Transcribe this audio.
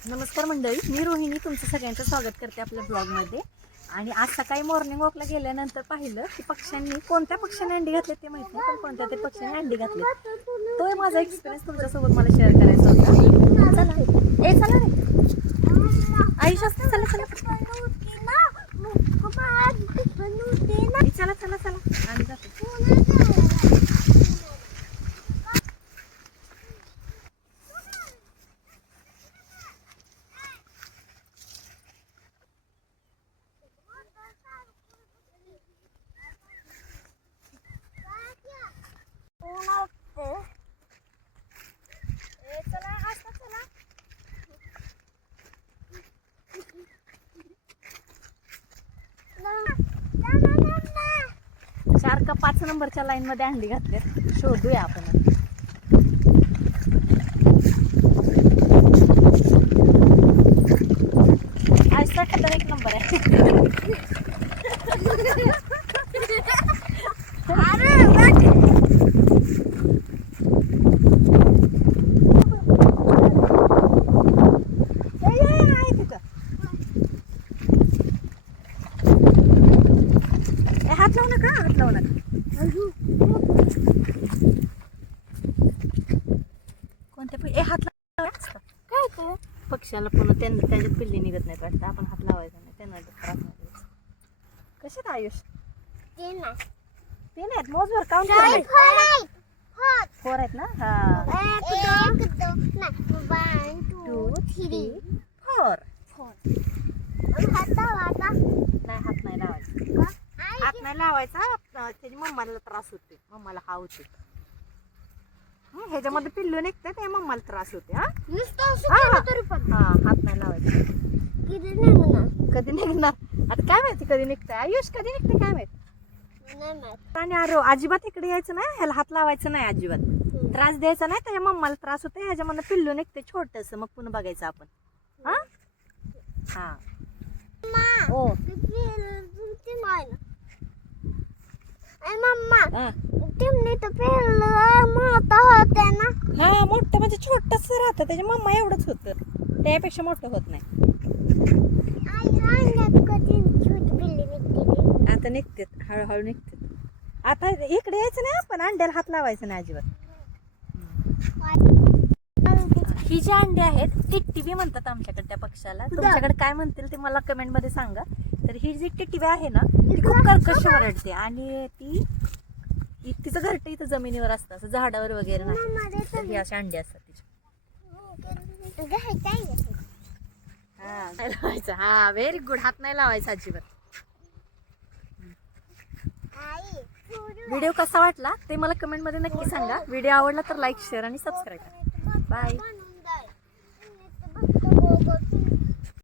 नमस्कार मंडळी मी रोहिणी तुमचं सगळ्यांचं स्वागत करते आपल्या ब्लॉगमध्ये. आणि आज सकाळी मॉर्निंग वॉकला गेल्यानंतर पाहिलं की पक्ष्यांनी कोणत्या पक्ष्याने अंडी घातले ते माहिती नाही पण कोणत्या ते पक्ष्याने अंडी घातले तो माझा एक्सपिरियन्स तुमच्यासोबत मला शेअर करायचा होता. चला. ए चला रे. आयुष असते चला चला ए, चला चला चला आम्ही जातो ए, चला आता चला चार का पाच नंबरच्या लाईन मध्ये अंडी घातले शोधूया आपण. आयसा आजचा तर एक नंबर आहे ए, ए, ए, आहे तिथं. ए, हात लावू नका हात लावू नका कोणत्या प- ए हात लावायचा काय ते पक्ष्याला पुन्हा त्यांना त्याच्यात पिल्ली निघत नाहीत वाटतं. आपण हात लावायचा नाही. त्यांना त्रास नाही. कशात आयुष? ते नाही ते नाहीत मोजवर काउंट कर फोर आहेत ना? हा. नाही टू थ्री फोर नाही हात नाही लावायचा. हात नाही लावायचा. त्याची मम्माला त्रास होते मम्माला हा होते ह्याच्यामध्ये पिल्लू निघते ते मम्माला त्रास होते हा. नुसतं तरी पण. हा हात नाही लावायचा. नाही म्हणा कधी निघणार? आता काय माहिती कधी निघतंय? आयुष कधी निघते काय माहिती? आणि अरे अजिबात इकडे यायचं नाही ह्याला हात लावायचं नाही अजिबात. त्रास द्यायचा नाही त्याच्या मम्माला त्रास होतो ह्याच्यामधनं पिल्लू निघते छोटस मग पुन्हा बघायचं आपण. हा? हा. ओ. मम्मा. तुम्ही तर पहिलं मोठं होते ना. हा मोठं म्हणजे छोटस राहतं. त्याच्या मम्मा एवढंच होतं. त्यापेक्षा मोठं होत नाही. आई अंगात कधी छोटी पिल्ली निघते आता निघते हळूहळू निघते. आता इकडे यायचं नाही आपण अंड्याला हात लावायचं नाही अजिबात. ही जी अंडे आहेत टिट्टीबी म्हणतात आमच्याकडे त्या पक्षाला तुमच्याकडे काय म्हणतील ते मला कमेंटमध्ये सांगा. तर ही जी टिट्टीबी आहे ना ती खूप कर्कश ओरडते आणि ती- तिचं घरट इथं जमिनीवर असतं असं झाडावर वगैरे नाही. तर ही अंडे असतात तिचे. हा नाही लावायचं. हा व्हेरी गुड हात नाही लावायचा अजिबात. व्हिडिओ कसा वाटला ते मला कमेंटमध्ये नक्की सांगा. व्हिडिओ आवडला तर लाईक शेअर आणि सबस्क्राईब करा. Bye Bye.